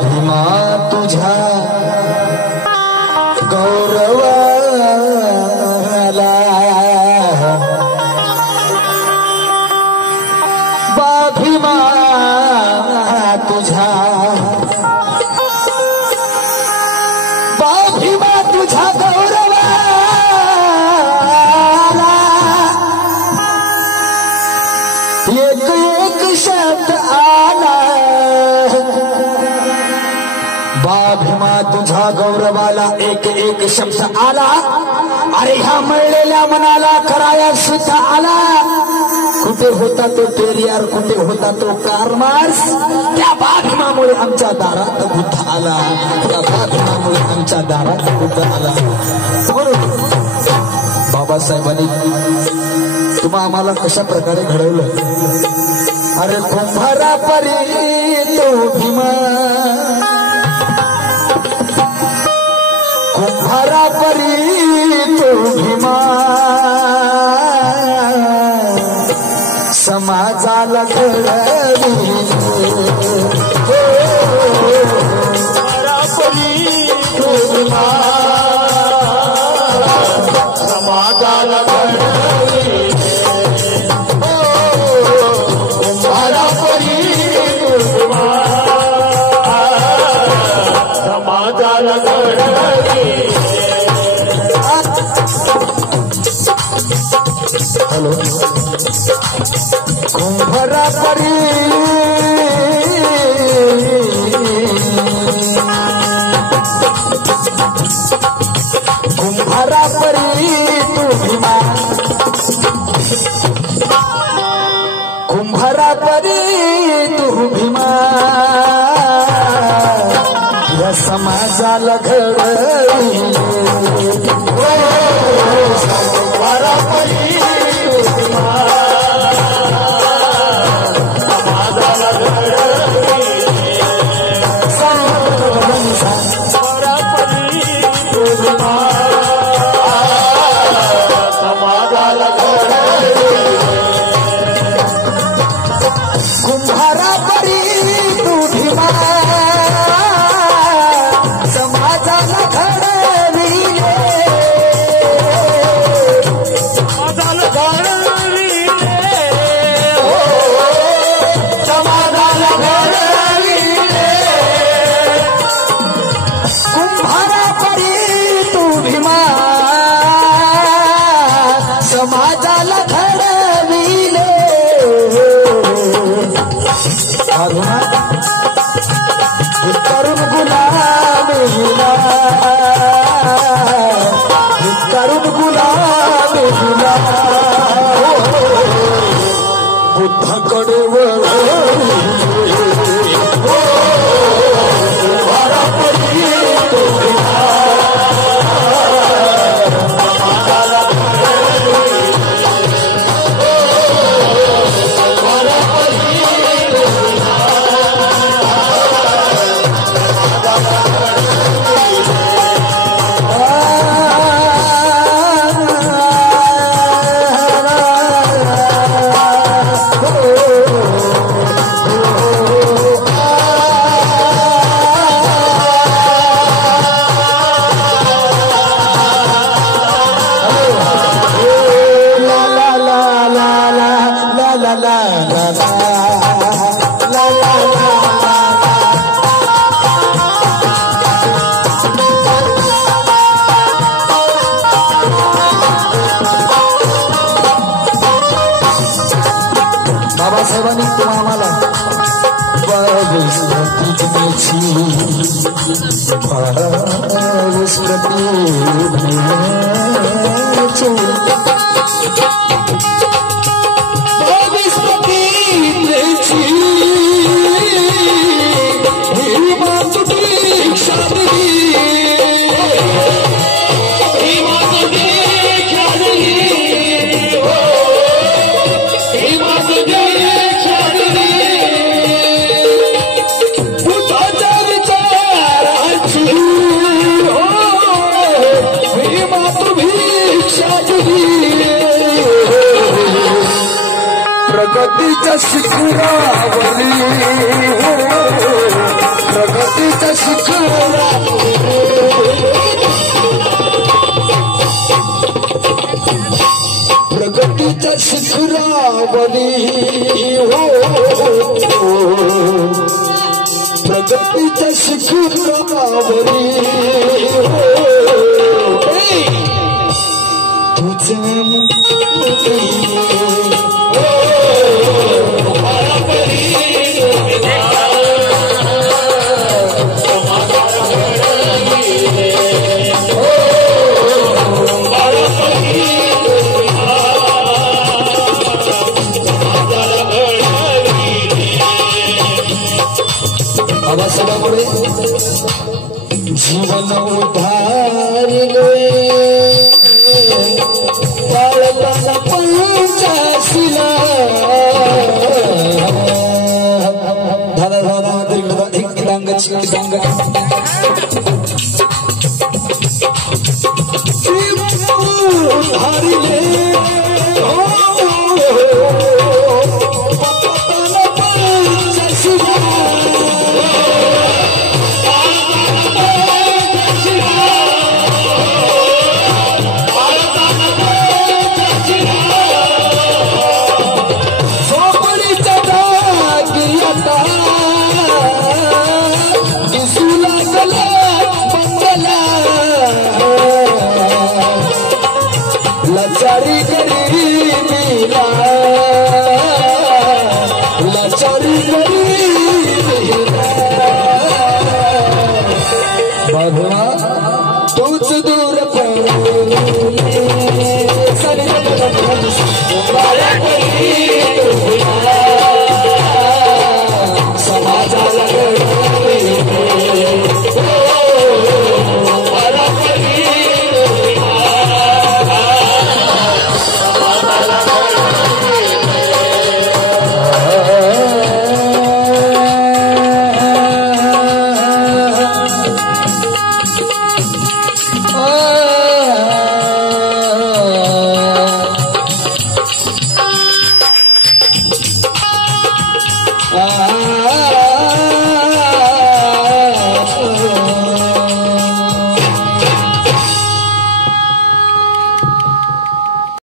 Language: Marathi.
भीमा तुझा गौरवाला भीमा तुझा भीमा तुझा गौरवाला एक एक शब्द आला भीमा तुझा गौरवाला एक एक शब्द आला अरे ह्या मळलेल्या मनाला कराया सुद्धा आला कुठे होता तो टेरियर कुठे होता तो कारमार्स त्या भीमामुळे आमच्या दारात बुद्ध आला त्या भीमामुळे आमच्या दारात बुद्ध आला बाबासाहेबांनी तुम्हा आम्हाला कशा प्रकारे घडवलं अरे कुंभारा परी तो भीमा कुंभारा परी तो भीमा समाजाला घडवी कुंभारा परी तो भीमा समाजाला घडवी कुंभारा परी तो भीमा समाजाला घडवी हेलो कुंभारा परी कुंभारा परी तू भीमा कुंभारा परी तू भीमा या समाजाला घडवी कुंभारा परी कुंभारा परी तू भीमा समाजाला घडविले समाजाला घडविले समाजाला घडविले कुंभारा परी तू भीमा समाजाला घडविले तरुण गुलाम हिला तरुण गुलाम हिला बुद्धाकडे कुंभारा परी तो भीमा ला ला बाबासाहेबांनी तुम्हा आम्हाला प्रगतीच्या शिखरावरी प्रगतीच्या शिखरावरी प्रगतीच्या शिखरावरी हो प्रगतीच्या शिखरावरी आवासामुळे जीवन उभारले बाळपणा पंचाशीला धारा धारा एक डांग डांग उभारले लाचारी गरीबीला लाचारी गरीबीला बघा तूच दूर समाजाला